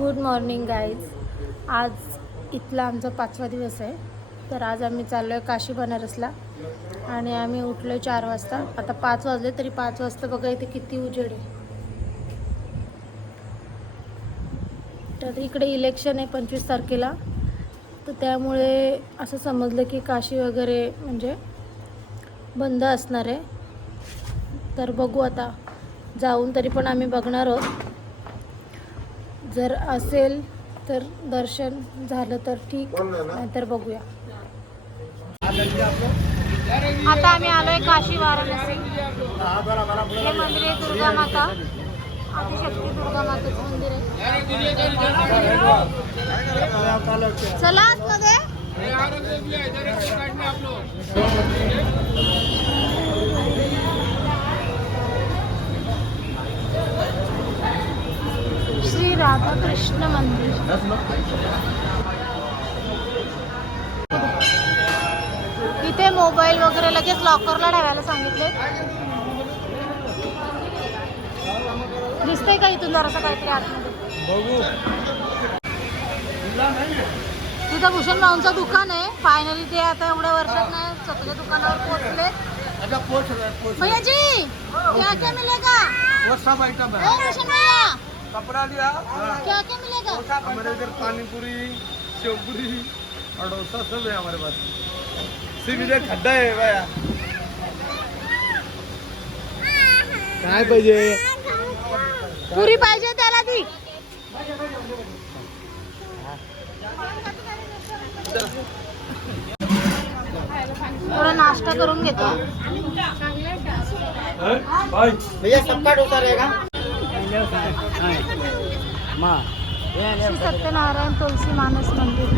Good morning guys. आज इथला आमचा 5वा दिवस आहे. तर आज आम्ही चाललो आहे काशी बनारसला आणि आम्ही उठलो 4 वाजता. आता 5 वाजले तरी 5 वाजता बघा इथे किती उजेड आहे. तर इकडे इलेक्शन आहे 25 तारखेला, तर त्यामुळे असं समजलं की काशी वगैरे म्हणजे बंद असणार आहे. तर बघू आता जाऊन, तरी पण आम्ही बघणार आहोत. जर असेल तर दर्शन झालं तर ठीक, नाहीतर बघूया. आता आम्ही आलोय काशी वाराणसी. हे मंदिर आहे दुर्गा माता, आदिशक्ती दुर्गा मातेचं मंदिर आहे. चला आतमध्ये. श्री राधाकृष्ण मंदिर. इथे मोबाईल वगैरे लगेच लॉकरला ठेवायला सांगितले. दिसतंय का इथून जरासं काहीतरी आतमध्ये? तिथं भूषण भाऊंचं दुकान आहे. फायनली ते आता एवढ्या वर्षात नाही सगळे दुकानावर पोहोचले. भैया जी क्या क्या मिलेगा? वो सब आइटम है। भूषण भैया कपड़ा लिया क्या क्या मिलेगा? हमारे इधर पानी पूरी, सेव पूरी और डोसा सब है हमारे पास. सिर्फ इधर खड्डा है भैया. काय पाहिजे? पुरी पाहिजे त्याला दी. थोडा नाश्ता करून घेतो. भैया सबका डोसा रहेगा. श्री सत्यनारायण तुलसी मानस मंदिर.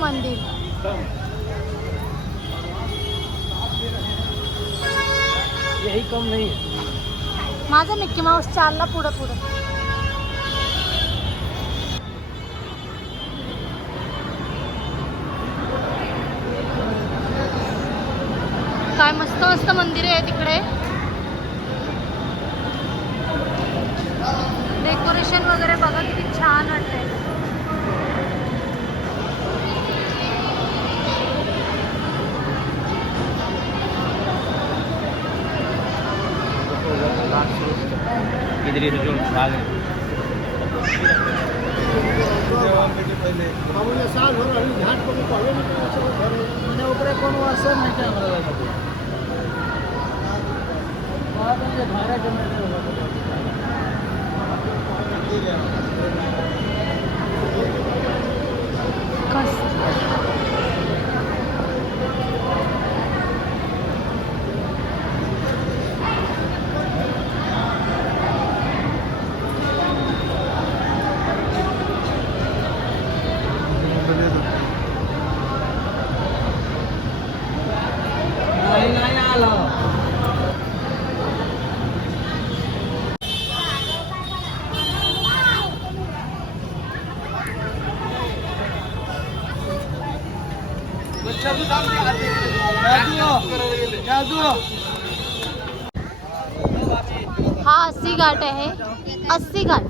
मंदिर. यही कम नहीं है. माझा मिक्की माऊस चालला पुढं पुढं. काय मस्त मस्त मंदिर आहे तिकडे. डेकोरेशन वगैरे बघा किती छान वाटतंय. इधर ही जो भाग है पहिले साल भर आणि घाट पण पहिले म्हणजे ऊपर कोण असं नाही का आम्हाला म्हणजे भाड्या हा 80 घाट आहे. 80 घाट.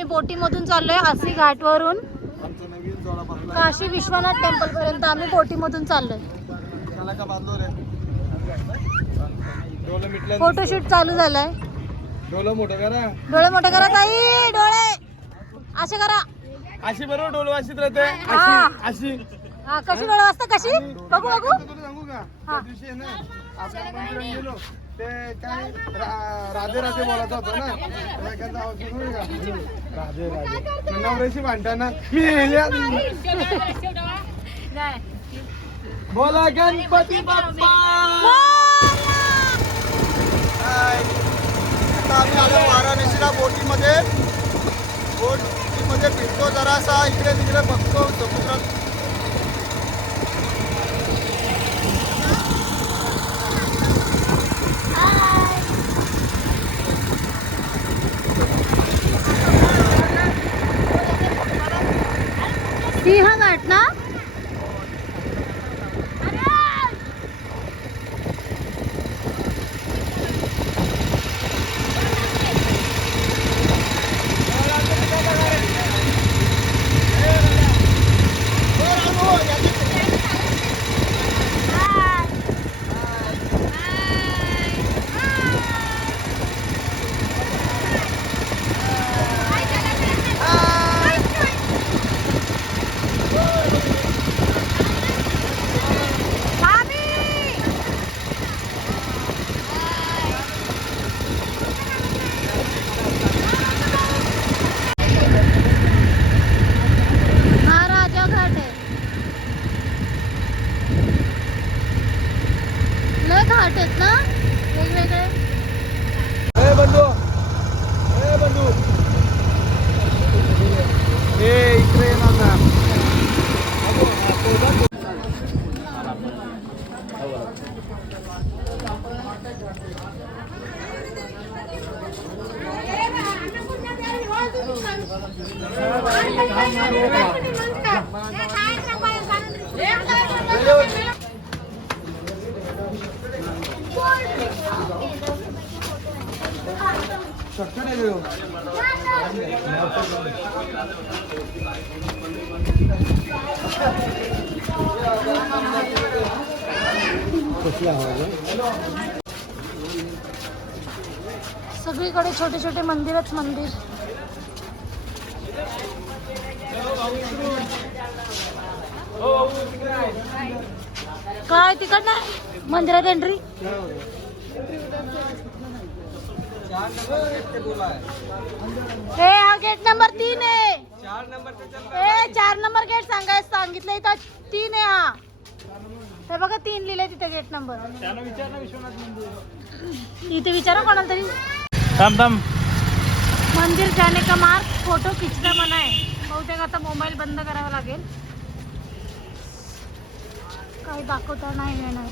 आम्ही बोटीमधून चाललोय आसी घाटवरून आमचा नवीन जोडा बांधला काशी विश्वनाथ टेम्पल पर्यंत आम्ही बोटीमधून चाललोय. त्याला का बांधलो रे डोलं मिटलं फोटोशूट चालू झालाय. डोलं मोठं करा डोळे मोठे करा ताई, डोळे असे करा. अशी बरोबर डोलं वाशीत राहते हा. अशी हा, कशी डोळे वाजता कशी बघू बघू. तुला सांगू का त्या दिवशी आहे ना आपण मंदिरात गेलो ते काय राधे राधे बोलायचं होतं ना त्याला एखादा आवाज येतो का राधे राधे नवऱ्याशी भांडताना मी बोला गणपती बाप्पा. आता आम्ही आलो वाराणसीला बोटीमध्ये फिरतो जरासा इकडे तिकडे बघतो समुद्रात. सिंहगड ना. घाट आहेत ना वेगवेगळे. ए बंडू ए बंडू ए इकडे येणार ना. सगळीकडे छोटे छोटे मंदिरच मंदिर. काय तिकड नाही मंदिरात एंट्री. हा गेट नंबर 3 आहे. 4 नंबर गेट सांगितलं इथं 3 आहे. हा हे बघा 3 लिहिलंय तिथे गेट नंबर. इथे विचारा कोणाला तरी. मंदिर जाने का मार्ग फोटो खिंचता मना आहे. बहुतेक आता मोबाईल बंद करावा लागेल. काही दाखवता नाही येणार.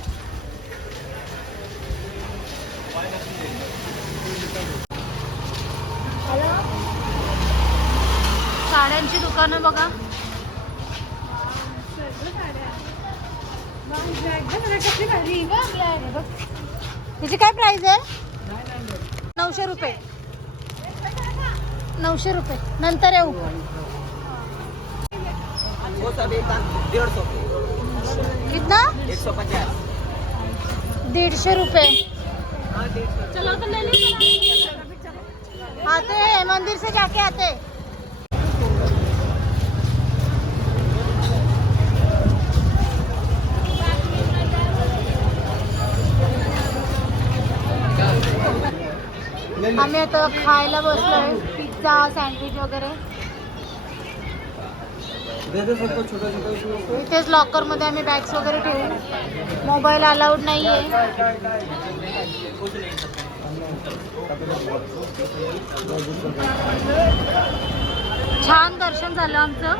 साड्यांची दुकानं बघा. तिची काय प्राइस आहे. 900 रुपये. 900 रुपये नंतर येऊ. कितना 150 रुपये. चलो तो ले लीजिए. आते हैं मंदिर से जाके आते. आम्ही आता खायला बसलोय. पिझ्झा सँडविच वगैरे. इथेच लॉकर मध्ये आम्ही बॅग्स वगैरे ठेवू. मोबाईल अलाउड नाहीये. छान दर्शन झालं आमचं.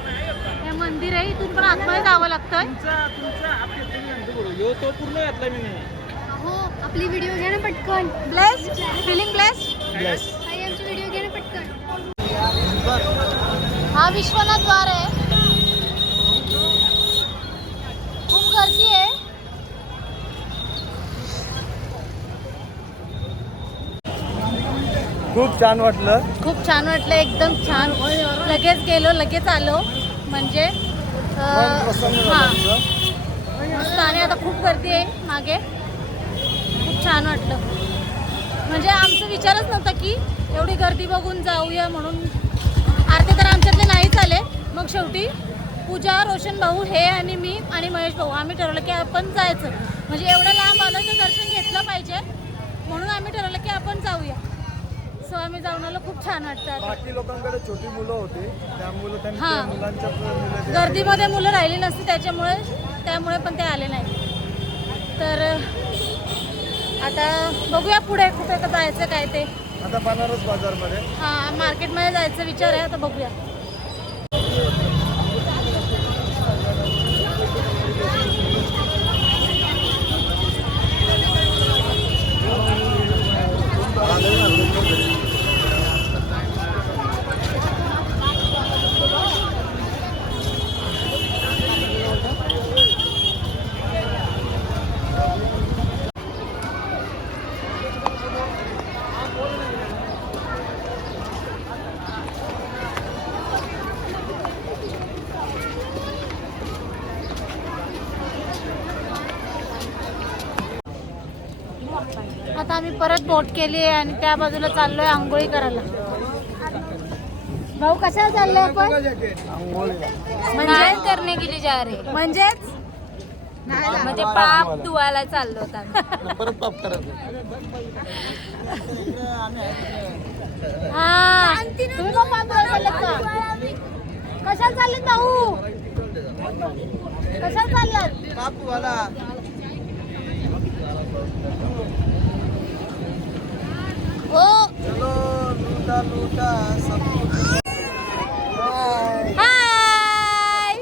हे मंदिर आहे इथून पण आतमध्ये जावं लागतं. हो आपली व्हिडिओ घ्या ना पटकन. Blessed feeling blessed. आमची व्हिडिओ घ्या ना पटकन. हा विश्वनाथ द्वार आहे. खूप गर्दी आहे. खूप छान वाटलं. खूप छान वाटलं, एकदम छान. लगेच गेलो लगेच आलो म्हणजे मन प्रसन्न झालं हां आमचं. मस्त. आणि आता खूप गर्दी आहे मागे, खूप छान वाटलं. म्हणजे आमचा विचारच नव्हता की एवढी गर्दी बघून जाऊया म्हणून. आरती तर आमच्यातले नाहीच आले. मग शेवटी पूजा, रोशन भाऊ, हे आणि मी आणि महेश भाऊ आम्ही ठरवलं की आपण जायचं. म्हणजे एवढं लांब आलं तर दर्शन घेतलं पाहिजे म्हणून आम्ही ठरवलं की आपण जाऊया. सो आम्ही जाऊन आलो, खूप छान वाटतं आता. बाकी लोकांकडे छोटी मुलं होती, त्यामुळे त्यांनी हां. त्या मुलांच्या मुलं- गर्दीमध्ये मुलं राहिली नसती त्यामुळे पण ते आले नाही. तर आता बघूया पुढे कुठे जायचं काय ते. आता बनारस बाजारमध्ये. हां मार्केटमध्ये जायचा विचार आहे, आता बघूया. आता आम्ही परत बोट केली आहे आणि त्या बाजूला चाललोय आंघोळी करायला. भाऊ कशाला चाललोय आपण? स्नान करने के लिए जा रहे, म्हणजेच म्हणजे पाप धुवायला चाललो होता आम्ही. परत पाप करायचं. हा तुम्ही पण पाप धुवायला चाललेत का? कशाला चाललेत भाऊ? कशाला चाललात? पाप वाला. हो चलो लूटा लूटा सब कुछ. हाय.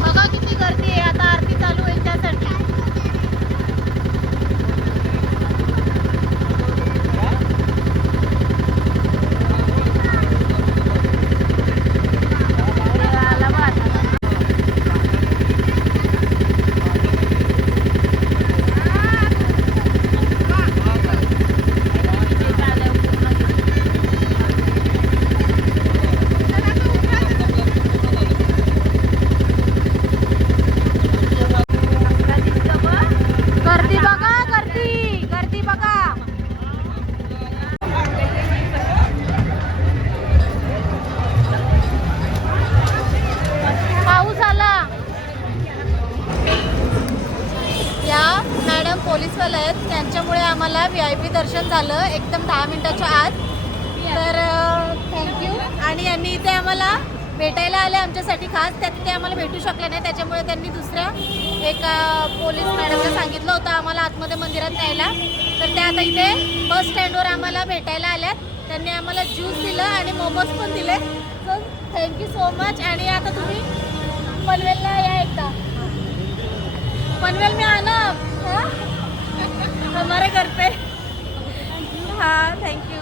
बघा किती गर्दी आहे. आता आरती चालू आहे त्यासाठी. गर्दी बघा, गर्दी बघा. पाऊस आला. या मॅडम पोलीसवाल्या आहेत, त्यांच्यामुळे आम्हाला VIP दर्शन झालं एकदम 10 मिनिटाच्या आत. तर थँक्यू. आणि यांनी इथे आम्हाला भेटायला आले आमच्यासाठी खास. त्यात ते आम्हाला भेटू शकले नाही, त्याच्यामुळे त्यांनी दुसऱ्या एका पोलीस मॅडमला सांगितलं होतं आम्हाला आतमध्ये मंदिरात न्यायला. तर त्या आता इथे बस स्टँडवर आम्हाला भेटायला आल्यात. त्यांनी आम्हाला ज्यूस दिलं आणि मोमोज पण दिले. So thank you so much. आणि आता तुम्ही पनवेलला या एकदा. पनवेल में आना हाँ? हमारे घर पे. हाँ थँक्यू.